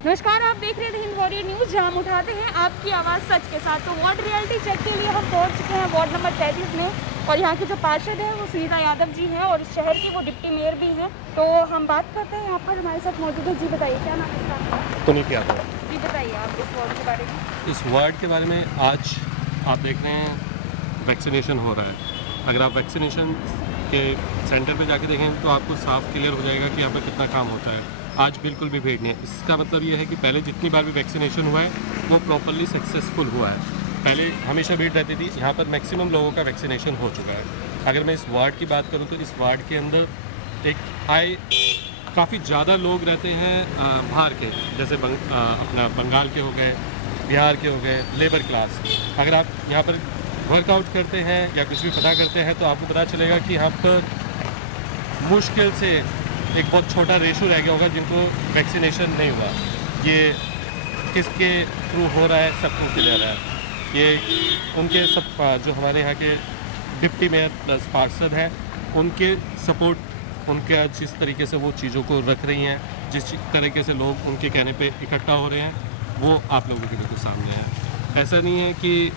नमस्कार, आप देख रहे थे हिंद वॉरियर न्यूज़, जहां हम उठाते हैं आपकी आवाज़ सच के साथ। तो वार्ड रियलिटी चेक के लिए हम पहुंच चुके हैं वार्ड नंबर 33 में, और यहाँ के जो पार्षद हैं वो सुनीता यादव जी हैं, और इस शहर की वो डिप्टी मेयर भी हैं। तो हम बात करते हैं, यहाँ पर हमारे साथ मौजूद है। जी बताइए, क्या नाम है इसका? पुनीत यादव। जी बताइए आप इस वार्ड के बारे में। इस वार्ड के बारे में आज आप देख रहे हैं वैक्सीनेशन हो रहा है। अगर आप वैक्सीनेशन के सेंटर पे जाके देखें तो आपको साफ क्लियर हो जाएगा कि यहाँ पर कितना काम होता है। आज बिल्कुल भी भीड़ नहीं है। इसका मतलब ये है कि पहले जितनी बार भी वैक्सीनेशन हुआ है वो प्रॉपरली सक्सेसफुल हुआ है। पहले हमेशा भीड़ रहती थी, यहाँ पर मैक्सिमम लोगों का वैक्सीनेशन हो चुका है। अगर मैं इस वार्ड की बात करूँ तो इस वार्ड के अंदर काफ़ी ज़्यादा लोग रहते हैं बाहर के, जैसे अपना बंगाल के हो गए, बिहार के हो गए, लेबर क्लास। अगर आप यहाँ पर वर्कआउट करते हैं या कुछ भी पता करते हैं तो आपको पता चलेगा कि यहाँ पर मुश्किल से एक बहुत छोटा रेशो रह गया होगा जिनको वैक्सीनेशन नहीं हुआ। ये किसके थ्रू हो रहा है सबको क्लियर है। ये उनके सब जो हमारे यहाँ के डिप्टी मेयर प्लस पार्षद हैं उनके सपोर्ट, उनके जिस तरीके से वो चीज़ों को रख रही हैं, जिस तरीके से लोग उनके कहने पे इकट्ठा हो रहे हैं, वो आप लोगों के बिल्कुल सामने है। ऐसा नहीं है कि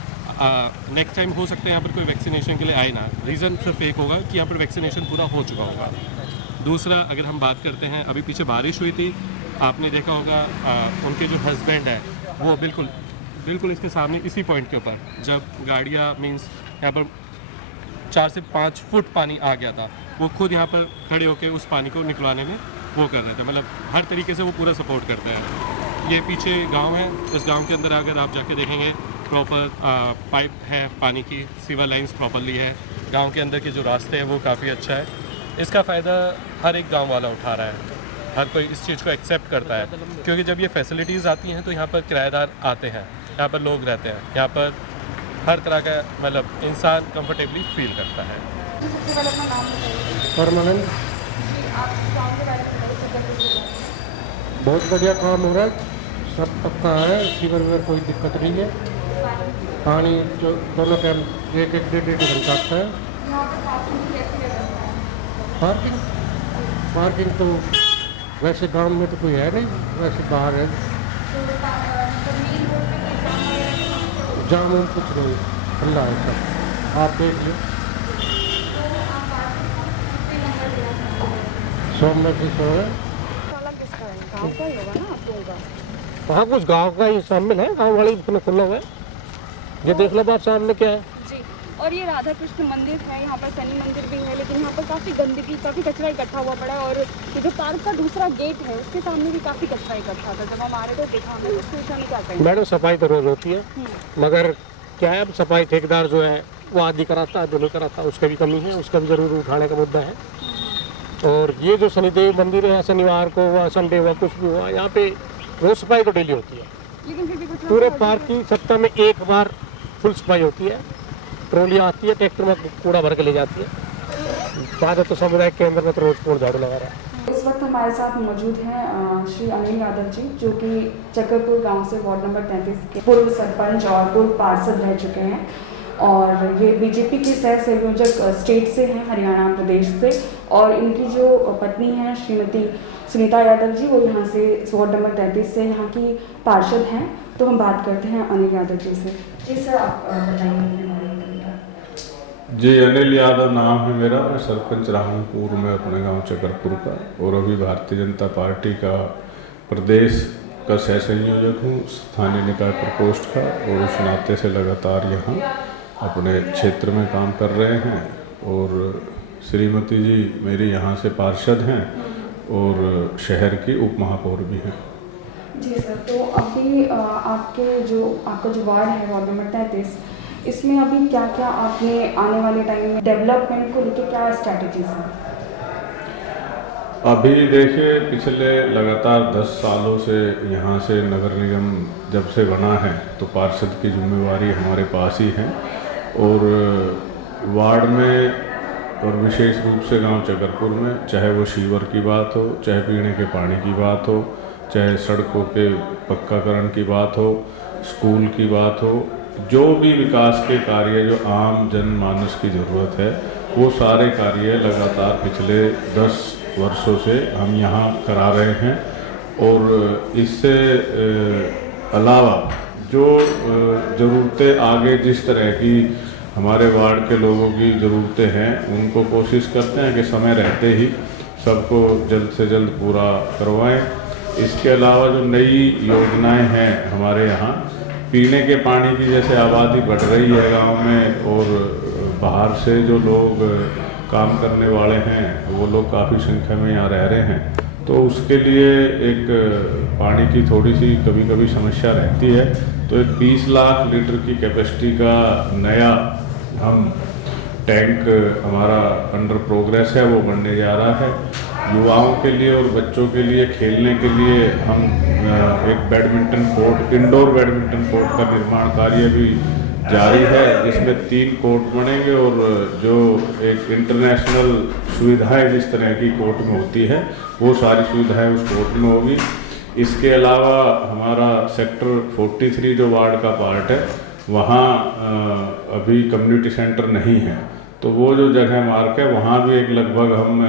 नेक्स्ट टाइम हो सकता है यहाँ पर कोई वैक्सीनेशन के लिए आए ना। रीज़न सिर्फ एक होगा कि यहाँ पर वैक्सीनेशन पूरा हो चुका होगा। दूसरा, अगर हम बात करते हैं, अभी पीछे बारिश हुई थी, आपने देखा होगा उनके जो हस्बैंड है वो बिल्कुल इसके सामने इसी पॉइंट के ऊपर जब गाड़ियाँ मींस यहाँ पर 4 से 5 फुट पानी आ गया था, वो खुद यहाँ पर खड़े होकर उस पानी को निकलवाने में वो कर रहे थे। मतलब हर तरीके से वो पूरा सपोर्ट करते हैं। ये पीछे गांव है, इस गांव के अंदर अगर आप जाके देखेंगे प्रॉपर पाइप है पानी की, सीवर लाइंस प्रॉपरली है। गांव के अंदर के जो रास्ते हैं वो काफ़ी अच्छा है। इसका फ़ायदा हर एक गांव वाला उठा रहा है, हर कोई इस चीज़ को एक्सेप्ट करता है, क्योंकि जब ये फैसिलिटीज़ आती हैं तो यहाँ पर किराएदार आते हैं, यहाँ पर लोग रहते हैं, यहाँ पर हर तरह का मतलब इंसान कंफर्टेबली फील करता है। सबसे पहले अपना नाम बताइए। परमानेंट जी, आप गाँव के बारे में बताइए। बहुत बढ़िया काम हो रहा है, सब पक्का है, सीवर वीवर कोई दिक्कत नहीं है। पानी जो दोनों टाइम एक डेढ़ घंटा आता है। यहाँ पर पार्किंग की कैसी व्यवस्था है? पार्किंग तो वैसे गांव में तो कोई है नहीं, वैसे बाहर है। मेन रोड पे कोई काम वगैरह? जाम वाम कुछ नहीं, खुला है सब, आप देख लो। तो आप बात कितने नंबर देना चाहेंगे? सोमनाथ जी सो है। वाला किसका है? गाँव का ही होगा ना आप लोगों का? वहाँ कुछ गांव का ही शामिल है, गांव वाले इतना खुला हुआ है। ये देख लो बात सामने क्या है। जी, और ये राधा कृष्ण मंदिर है, यहाँ पर शनि मंदिर भी है, लेकिन यहाँ पर काफ़ी गंदगी, काफ़ी कचरा इकट्ठा हुआ पड़ा है। और ये जो पार्क का दूसरा गेट है उसके सामने भी काफ़ी कचरा इकट्ठा था। जब हम आ रहे थे देखा हमने, उस विषय में क्या कहेंगे? मैडम सफाई तो रोज होती है, मगर क्या है, अब सफाई ठेकेदार जो है वो आधी कराता है, दोनों कराता है, उसका भी कमी है, उसका भी जरूर उठाने का मुद्दा है। और ये जो शनिदेव मंदिर है, शनिवार को हुआ, संडे हुआ, कुछ भी हुआ, यहाँ पे रोज सफाई तो डेली होती है। लेकिन फिर भी कुछ पूरे पार्क की सप्ताह में एक बार फुल सफाई होती है। ट्रॉलियाँ आती है, ट्रैक्टर में कूड़ा भर के ले जाती है। ज़्यादा तो समुदाय केंद्र में तो रोज कूड़ा झाड़ू लगा रहा है। इस वक्त हमारे साथ मौजूद हैं श्री अनिल यादव जी, जो कि चकरपुर गांव से वार्ड नंबर 33 के पूर्व सरपंच और पूर्व पार्षद रह चुके हैं। और ये बीजेपी के सह संयोजक स्टेट से हैं, हरियाणा प्रदेश से। और इनकी जो पत्नी हैं श्रीमती सुनीता यादव जी, वो यहाँ से वार्ड नंबर 33 से यहाँ की पार्षद हैं। तो हम बात करते हैं अनिल यादव जी से। जी सर, आप बताइए अपने बारे में। जी, अनिल यादव नाम है मेरा। मैं सरपंच रहा हूँ पूर्व में अपने गांव चकरपुर का, और अभी भारतीय जनता पार्टी का प्रदेश का सह संयोजक हूँ, स्थानीय निकाय प्रकोष्ठ का। और उस नाते से लगातार यहाँ अपने क्षेत्र में काम कर रहे हैं। और श्रीमती जी मेरी यहाँ से पार्षद हैं और शहर की उप महापौर भी हैं। जी सर, तो अभी आपका जो वार्ड है वार्ड नंबर 33, इसमें अभी क्या क्या आपने आने वाले टाइम में डेवलपमेंट को लेकर क्या स्ट्रैटेजीज हैं? अभी देखिए, पिछले लगातार 10 सालों से यहाँ से नगर निगम जब से बना है तो पार्षद की जिम्मेवारी हमारे पास ही है। और वार्ड में और विशेष रूप से गांव चकरपुर में, चाहे वो सीवर की बात हो, चाहे पीने के पानी की बात हो, चाहे सड़कों के पक्काकरण की बात हो, स्कूल की बात हो, जो भी विकास के कार्य जो आम जनमानस की ज़रूरत है, वो सारे कार्य लगातार पिछले 10 वर्षों से हम यहाँ करा रहे हैं। और इससे अलावा जो ज़रूरतें आगे जिस तरह की हमारे वार्ड के लोगों की ज़रूरतें हैं उनको कोशिश करते हैं कि समय रहते ही सबको जल्द से जल्द पूरा करवाएं। इसके अलावा जो नई योजनाएं हैं हमारे यहाँ, पीने के पानी की जैसे आबादी बढ़ रही है गांव में और बाहर से जो लोग काम करने वाले हैं वो लोग काफ़ी संख्या में यहाँ रह रहे हैं, तो उसके लिए एक पानी की थोड़ी सी कभी कभी समस्या रहती है। तो एक 20 लाख लीटर की कैपेसिटी का नया हम टैंक हमारा अंडर प्रोग्रेस है, वो बनने जा रहा है। युवाओं के लिए और बच्चों के लिए खेलने के लिए हम एक badminton court, indoor badminton court का निर्माण कार्य भी जारी है, जिसमें 3 कोर्ट बनेंगे और जो एक इंटरनेशनल सुविधाएं जिस तरह की कोर्ट में होती है वो सारी सुविधाएं उस कोर्ट में होगी। इसके अलावा हमारा सेक्टर 43 जो वार्ड का पार्ट है वहाँ अभी कम्युनिटी सेंटर नहीं है, तो वो जो जगह मार्क है वहाँ भी एक लगभग हम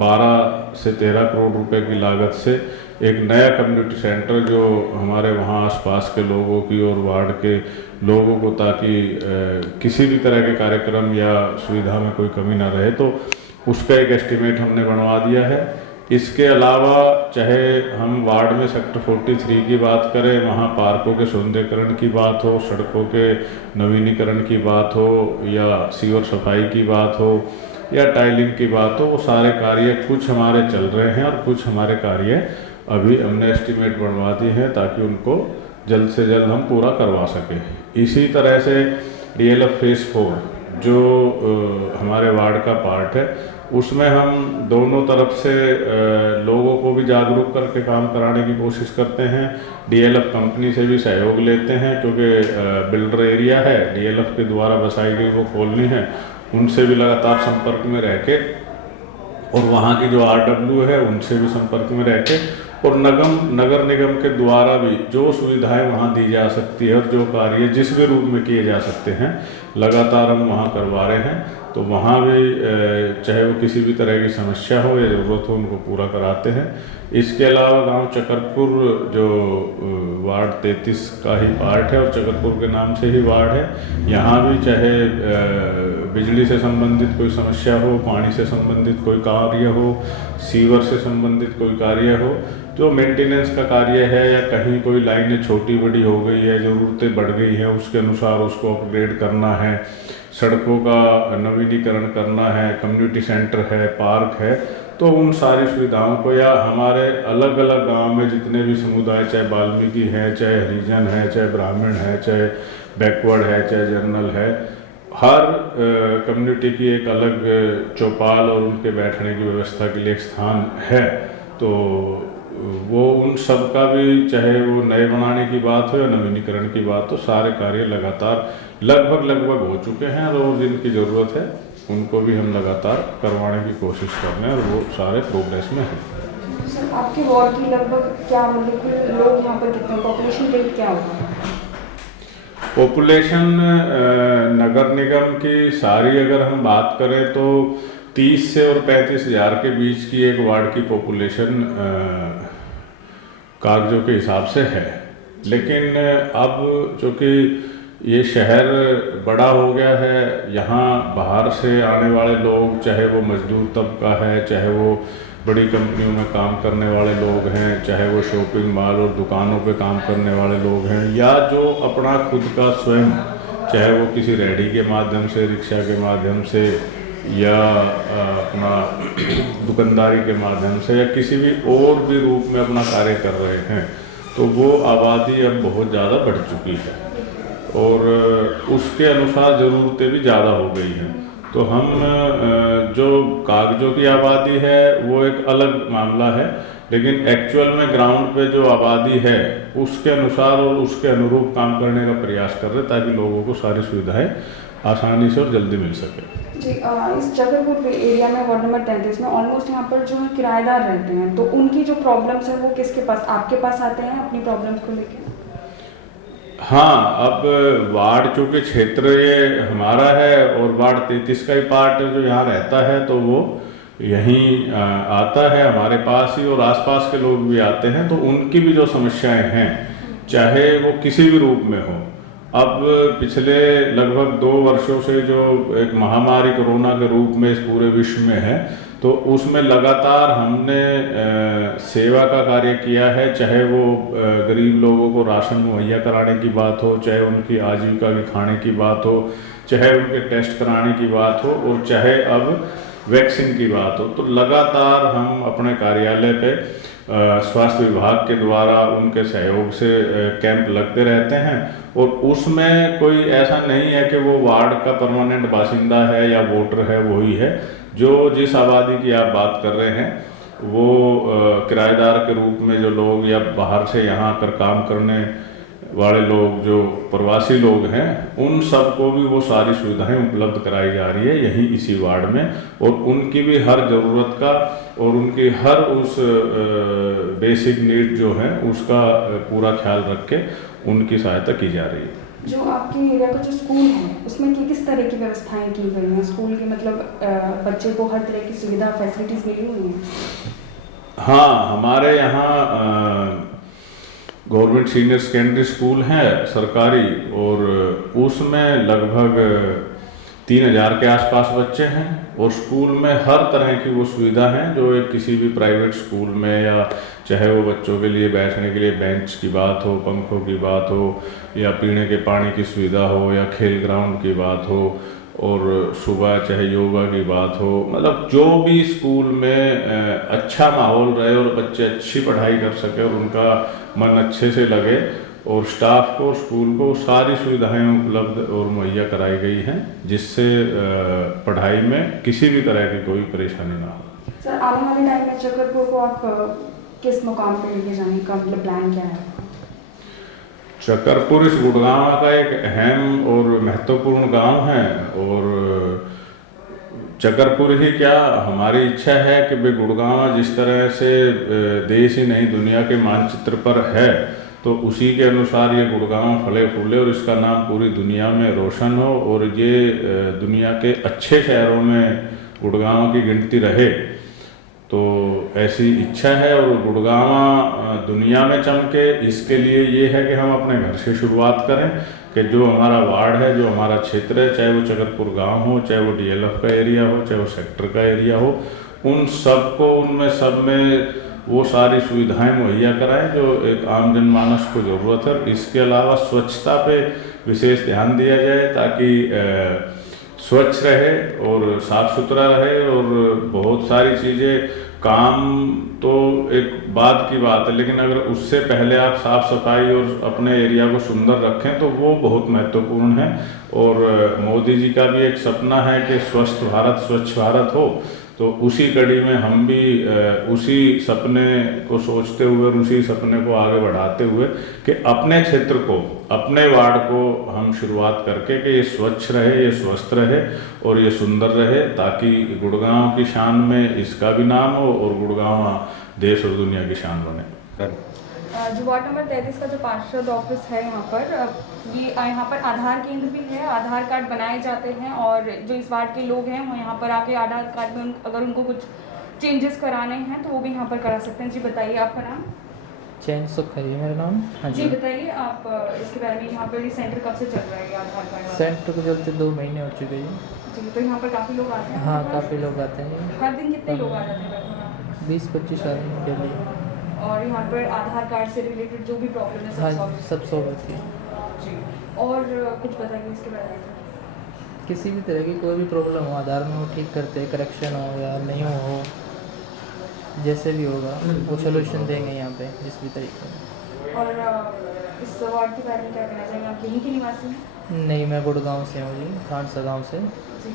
12 से 13 करोड़ रुपए की लागत से एक नया कम्युनिटी सेंटर जो हमारे वहाँ आसपास के लोगों की और वार्ड के लोगों को, ताकि किसी भी तरह के कार्यक्रम या सुविधा में कोई कमी ना रहे, तो उसका एक एस्टीमेट हमने बनवा दिया है। इसके अलावा चाहे हम वार्ड में सेक्टर 43 की बात करें, वहाँ पार्कों के सौंदर्यीकरण की बात हो, सड़कों के नवीनीकरण की बात हो या सीवर सफाई की बात हो या टाइलिंग की बात हो, वो सारे कार्य कुछ हमारे चल रहे हैं और कुछ हमारे कार्य अभी हमने एस्टीमेट बनवा दिए हैं ताकि उनको जल्द से जल्द हम पूरा करवा सकें। इसी तरह से DLF फेज़ 4 जो हमारे वार्ड का पार्ट है उसमें हम दोनों तरफ से लोगों को भी जागरूक करके काम कराने की कोशिश करते हैं। DLF कंपनी से भी सहयोग लेते हैं क्योंकि बिल्डर एरिया है, DLF के द्वारा बसाई गई वो कॉलोनी है, उनसे भी लगातार संपर्क में रह के और वहाँ की जो RW है उनसे भी संपर्क में रह के और नगर निगम के द्वारा भी जो सुविधाएं वहाँ दी जा सकती है और जो कार्य जिस भी रूप में किए जा सकते हैं लगातार हम वहाँ करवा रहे हैं। तो वहाँ भी चाहे वो किसी भी तरह की समस्या हो या ज़रूरत हो उनको पूरा कराते हैं। इसके अलावा गांव चकरपुर जो वार्ड 33 का ही पार्ट है और चकरपुर के नाम से ही वार्ड है, यहाँ भी चाहे बिजली से संबंधित कोई समस्या हो, पानी से संबंधित कोई कार्य हो, सीवर से संबंधित कोई कार्य हो, जो मेंटेनेंस का कार्य है या कहीं कोई लाइनें छोटी बड़ी हो गई है, ज़रूरतें बढ़ गई हैं, उसके अनुसार उसको अपग्रेड करना है, सड़कों का नवीनीकरण करना है, कम्युनिटी सेंटर है, पार्क है, तो उन सारी सुविधाओं को या हमारे अलग अलग गांव में जितने भी समुदाय, चाहे वाल्मीकि हैं, चाहे हरिजन है, चाहे ब्राह्मण है, चाहे बैकवर्ड है, चाहे जनरल है, हर कम्युनिटी की एक अलग चौपाल और उनके बैठने की व्यवस्था के लिए एक स्थान है। तो वो उन सब का भी, चाहे वो नए बनाने की बात हो या नवीनीकरण की बात हो, सारे कार्य लगातार लगभग हो चुके हैं और जिनकी ज़रूरत है उनको भी हम लगातार करवाने की कोशिश कर रहे हैं और वो सारे प्रोग्रेस में हैं। सर, आपके वार्ड की लगभग क्या मतलब कुल लोग यहाँ पर कितने, पॉपुलेशन रेट क्या होगा? पॉपुलेशन नगर निगम की सारी अगर हम बात करें तो 30 से और 35 हज़ार के बीच की एक वार्ड की पॉपुलेशन कागजों के हिसाब से है। लेकिन अब चूँकि ये शहर बड़ा हो गया है, यहाँ बाहर से आने वाले लोग, चाहे वो मजदूर तबका है, चाहे वो बड़ी कंपनियों में काम करने वाले लोग हैं, चाहे वो शॉपिंग मॉल और दुकानों पे काम करने वाले लोग हैं, या जो अपना खुद का स्वयं, चाहे वो किसी रेहड़ी के माध्यम से, रिक्शा के माध्यम से या अपना दुकानदारी के माध्यम से या किसी भी और भी रूप में अपना कार्य कर रहे हैं, तो वो आबादी अब बहुत ज़्यादा बढ़ चुकी है और उसके अनुसार ज़रूरतें भी ज़्यादा हो गई हैं। तो हम जो कागजों की आबादी है वो एक अलग मामला है, लेकिन एक्चुअल में ग्राउंड पे जो आबादी है उसके अनुसार और उसके अनुरूप काम करने का प्रयास कर रहे हैं ताकि लोगों को सारी सुविधाएं आसानी से और जल्दी मिल सके। जी, इस चकरपुर एरिया में वार्ड नंबर 33 में ऑलमोस्ट यहाँ पर जो है किराएदार रहते हैं, तो उनकी जो प्रॉब्लम्स है वो किसके पास, आपके पास आते हैं अपनी प्रॉब्लम्स को लेकर? हाँ, अब वार्ड चूँकि क्षेत्र ये हमारा है और वार्ड 33 का ही पार्ट जो यहाँ रहता है, तो वो यहीं आता है हमारे पास ही, और आसपास के लोग भी आते हैं, तो उनकी भी जो समस्याएं हैं चाहे वो किसी भी रूप में हो। अब पिछले लगभग 2 वर्षों से जो एक महामारी कोरोना के रूप में इस पूरे विश्व में है, तो उसमें लगातार हमने सेवा का कार्य किया है, चाहे वो गरीब लोगों को राशन मुहैया कराने की बात हो, चाहे उनकी आजीविका के खाने की बात हो, चाहे उनके टेस्ट कराने की बात हो, और चाहे अब वैक्सीन की बात हो। तो लगातार हम अपने कार्यालय पे स्वास्थ्य विभाग के द्वारा उनके सहयोग से कैंप लगते रहते हैं, और उसमें कोई ऐसा नहीं है कि वो वार्ड का परमानेंट बासिंदा है या वोटर है, वही है। जो जिस आबादी की आप बात कर रहे हैं वो किराएदार के रूप में जो लोग या बाहर से यहाँ आकर काम करने वाले लोग, जो प्रवासी लोग हैं, उन सबको भी वो सारी सुविधाएं उपलब्ध कराई जा रही है यहीं इसी वार्ड में, और उनकी भी हर ज़रूरत का और उनकी हर उस बेसिक नीड जो है उसका पूरा ख्याल रख के उनकी सहायता की जा रही है। जो आपके एरिया का जो स्कूल है उसमें किस तरह की व्यवस्थाएं की गई हैं? स्कूल की मतलब बच्चे को हर तरह की सुविधा फैसिलिटीज़ मिली हुई हैं? हाँ, हमारे यहाँ गवर्नमेंट सीनियर सेकेंडरी स्कूल है सरकारी, और उसमें लगभग 3000 के आसपास बच्चे हैं, और स्कूल में हर तरह की वो सुविधा है जो एक किसी भी प्राइवेट स्कूल में, या चाहे वो बच्चों के लिए बैठने के लिए बेंच की बात हो, पंखों की बात हो, या पीने के पानी की सुविधा हो, या खेल ग्राउंड की बात हो, और सुबह चाहे योगा की बात हो, मतलब जो भी स्कूल में अच्छा माहौल रहे और बच्चे अच्छी पढ़ाई कर सके और उनका मन अच्छे से लगे, और स्टाफ को, स्कूल को सारी सुविधाएं उपलब्ध और मुहैया कराई गई हैं, जिससे पढ़ाई में किसी भी तरह की कोई परेशानी ना हो। सर, आने वाले टाइम में चकरपुर को आप किस मुकाम पे लेके जाने का मतलब प्लान क्या है? चकरपुर इस गुड़गांव का एक अहम और महत्वपूर्ण गांव है, और चकरपुर ही क्या, हमारी इच्छा है कि भाई गुड़गांव जिस तरह से देश ही नहीं दुनिया के मानचित्र पर है, तो उसी के अनुसार ये गुड़गांव फले फूले और इसका नाम पूरी दुनिया में रोशन हो, और ये दुनिया के अच्छे शहरों में गुड़गांव की गिनती रहे। तो ऐसी इच्छा है, और गुड़गांव दुनिया में चमके, इसके लिए ये है कि हम अपने घर से शुरुआत करें, कि जो हमारा वार्ड है, जो हमारा क्षेत्र है, चाहे वो चकरपुर गांव हो, चाहे वो DLF का एरिया हो, चाहे वो सेक्टर का एरिया हो, उन सबको, उनमें सब में वो सारी सुविधाएं मुहैया कराएं जो एक आम जनमानस को ज़रूरत है। इसके अलावा स्वच्छता पे विशेष ध्यान दिया जाए, ताकि स्वच्छ रहे और साफ़ सुथरा रहे, और बहुत सारी चीज़ें, काम तो एक बाद की बात है, लेकिन अगर उससे पहले आप साफ़ सफाई और अपने एरिया को सुंदर रखें तो वो बहुत महत्वपूर्ण है। और मोदी जी का भी एक सपना है कि स्वस्थ भारत, स्वच्छ भारत हो, तो उसी कड़ी में हम भी उसी सपने को सोचते हुए और उसी सपने को आगे बढ़ाते हुए कि अपने क्षेत्र को, अपने वार्ड को हम शुरुआत करके कि ये स्वच्छ रहे, ये स्वस्थ रहे और ये सुंदर रहे, ताकि गुड़गांव की शान में इसका भी नाम हो और गुड़गांव देश और दुनिया की शान बने। जो वार्ड नंबर 33 का जो पार्षद ऑफिस है यहाँ पर, ये यहाँ पर आधार केंद्र भी है, आधार कार्ड बनाए जाते हैं, और जो इस वार्ड के लोग हैं वो यहाँ पर आके आधार कार्ड में अगर उनको कुछ चेंजेस कराने हैं तो वो भी यहाँ पर करा सकते हैं। जी बताइए आपका नाम? चैन सुख है मेरा नाम। हाँ जी बताइए आप इसके बारे में, यहाँ पर ये सेंटर कब से चल रहा है आधार कार्ड वाला? सेंटर को चलते 2 महीने हो चुके हैं। जी, तो यहाँ पर काफ़ी लोग आते हैं? हाँ, काफ़ी लोग आते हैं। हर दिन कितने लोग आ जाते हैं? 20-25 आदमी डेली। और यहाँ पर आधार कार्ड से रिलेटेड जो भी प्रॉब्लम है हाँ, सब सॉल्व होती है। जी, और कुछ बताइए इसके बारे में? किसी भी तरह की कोई भी प्रॉब्लम हो आधार में वो ठीक करते हैं, करेक्शन हो या नहीं हो, जैसे भी होगा वो सोल्यूशन देंगे यहाँ पे जिस भी तरीके में। और इस वार्ड के बारे में क्या कहना चाहेंगे? आप यहीं के निवासी हैं? नहीं, मैं गुड़गांव से हूँ जी, खानसा गाँव से। जी,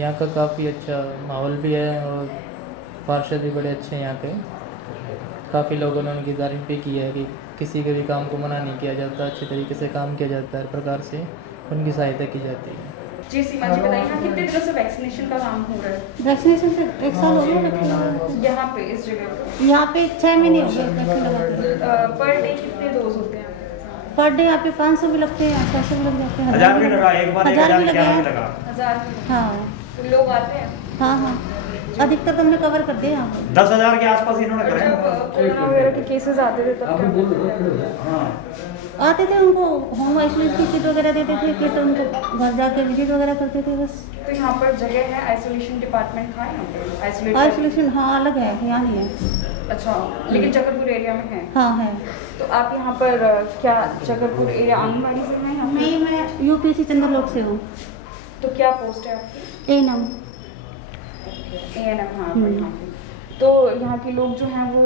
यहाँ का काफ़ी अच्छा माहौल भी है और पार्षद भी बड़े अच्छे हैं यहाँ के। काफ़ी लोगों ने उनकी तारीफ भी की है कि किसी के भी काम को मना नहीं किया जाता, अच्छे तरीके से काम किया जाता है, हर प्रकार से उनकी सहायता की जाती है। जी सीमा जी बताइए, यहाँ कितने दिनों से वैक्सीनेशन का काम हो रहा है? वैक्सीनेशन से 1 साल हो गया। यहाँ पे इस जगह पे यहाँ पे 6 महीने हो गए वैक्सीन लगाते। पर डे कितने डोज होते हैं? पर डे यहाँ पे 500 भी लगते हैं, 600 भी लग जाते हैं, 1000 भी लगा, एक बार 1000 भी क्या लगे हैं। लगा? 1000? हाँ तो लोग आते हैं? हाँ हाँ। अधिकतर तो हमने कवर कर दिया यहाँ पे। 10,000 के आसपास इन्होंने करे हैं। कोरोना वगैरह के केसेस आते थे तब क्या करते थे? आते थे उनको होम आइसोलेशन की किट वगैरह देते थे, फिर तो उनको घर जाके विजिट वगैरह करते थे बस। तो यहाँ पर जगह है, आइसोलेशन डिपार्टमेंट था यहाँ पे? आइसोलेट आइसोलेशन हाँ अलग है, यहाँ नहीं है। अच्छा, लेकिन चकरपुर एरिया में है। हाँ है। तो आप यहाँ पर क्या चकरपुर एरिया आंगनबाड़ी से हैं यहाँ पे? नहीं, मैं यूपीसी चंद्रलोक से हूँ। तो क्या पोस्ट है आपकी? एएनएम। ANM, हाँ पर यहाँ पे। तो यहाँ के लोग जो हैं वो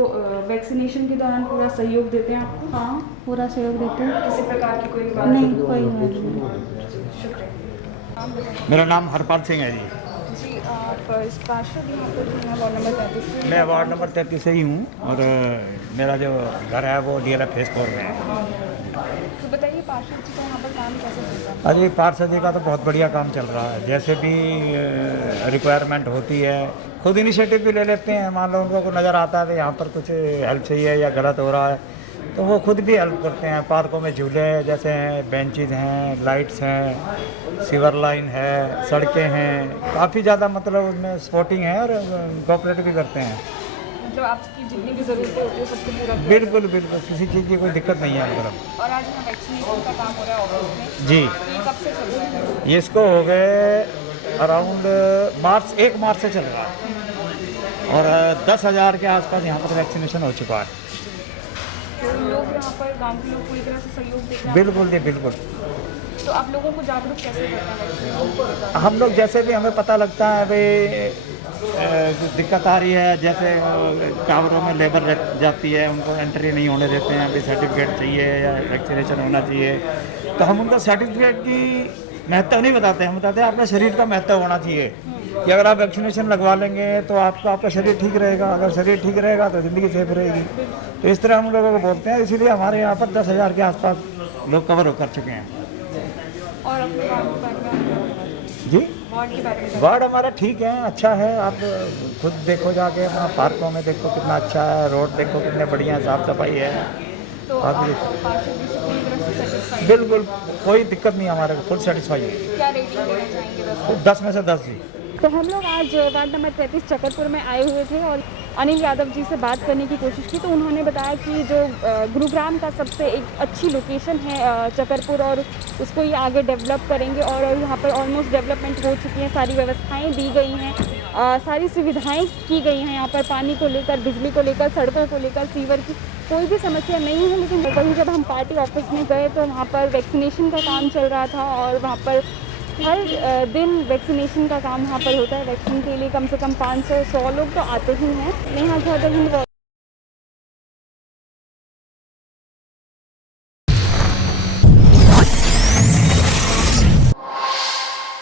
वैक्सीनेशन के दौरान पूरा सहयोग देते हैं आपको? हाँ पूरा सहयोग देते हैं। किसी प्रकार की कोई बात नहीं, कोई बात नहीं। शुक्रिया। मेरा नाम हरपाल सिंह है जी। जी, आप इस पार्षद यहाँ पर जो है वार्ड नंबर 33 में? मैं वार्ड नंबर 33 से ही हूँ और मेरा जो घर है वो DLF फेस 4 में है। तो बताइए पार्षद जी का यहाँ पर काम कैसे चल रहा है? अरे पार्षद जी का तो बहुत बढ़िया काम चल रहा है। जैसे भी रिक्वायरमेंट होती है खुद इनिशिएटिव भी ले लेते हैं। मान लो उनको नज़र आता है तो यहाँ पर कुछ हेल्प चाहिए या गलत हो रहा है तो वो खुद भी हेल्प करते हैं। पार्कों में झूले जैसे हैं, बेंचेज हैं, लाइट्स हैं, सीवर लाइन है, सड़कें हैं, काफ़ी ज़्यादा मतलब उसमें सपोर्टिंग है और कोऑपरेट भी करते हैं। मतलब आपकी जितनी भी ज़रूरतें होती है सबको पूरा किया बिल्कुल बिल्कुल किसी चीज़ की कोई दिक्कत नहीं है मतलब। जाता है। और आज यहाँ वैक्सीनेशन का काम हो रहा है ऑफिस में? जी, ये कब से चल रहा है? ये इसको हो गए अराउंड 1 मार्च से चल रहा है और 10,000 के आसपास यहाँ पर वैक्सीनेशन हो चुका है। तो लोग यहाँ पर गांव के लोग पूरी तरह से सहयोग देते हैं? बिल्कुल जी बिल्कुल। तो आप लोगों को जागरूक कैसे करना है वैक्सीनेशन को लेकर? हम लोग जैसे भी हमें पता लगता है भाई दिक्कत आ रही है, जैसे टावरों में लेबर जाती है उनको एंट्री नहीं होने देते हैं, अभी सर्टिफिकेट चाहिए या वैक्सीनेशन होना चाहिए तो हम उनको सर्टिफिकेट की महत्व नहीं बताते। हम बताते हैं आपका शरीर का महत्व होना चाहिए कि अगर आप वैक्सीनेशन लगवा लेंगे तो आपका शरीर ठीक रहेगा, अगर शरीर ठीक रहेगा तो ज़िंदगी सेफ रहेगी। तो इस तरह हम लोगों को बोलते हैं, इसीलिए हमारे यहाँ पर 10,000 के आसपास लोग कवर कर चुके हैं। और अपने वार्ड के बारे में आप क्या बताना चाहेंगे? जी, वार्ड के बारे में? वार्ड हमारा ठीक है, अच्छा है। आप खुद देखो जाके वहाँ पार्कों में देखो कितना अच्छा है, रोड देखो कितने बढ़िया साफ़ सफाई है। तो आप आप ये पार्षद जी से पूरी तरह से सेटिस्फाइड? बिल्कुल कोई दिक्कत नहीं हमारे को, फुल सेटिस्फाई है। क्या रेटिंग देना चाहेंगे बस? 10 में से 10 जी। तो हम लोग आज वार्ड नंबर 33 चकरपुर में आए हुए थे और अनिल यादव जी से बात करने की कोशिश की तो उन्होंने बताया कि जो गुरुग्राम का सबसे एक अच्छी लोकेशन है चकरपुर और उसको ये आगे डेवलप करेंगे और यहाँ पर ऑलमोस्ट डेवलपमेंट हो चुकी है, सारी व्यवस्थाएं दी गई हैं, सारी सुविधाएं की गई हैं यहाँ पर, पानी को लेकर, बिजली को लेकर, सड़कों को लेकर, सीवर की कोई भी समस्या नहीं है। लेकिन वहीं जब हम पार्टी ऑफिस में गए तो वहाँ पर वैक्सीनेशन का काम चल रहा था और वहाँ पर हर दिन वैक्सीनेशन का काम वहाँ पर होता है। वैक्सीन के लिए कम से कम 500-100 लोग तो आते ही हैं। नेहा चौधरी।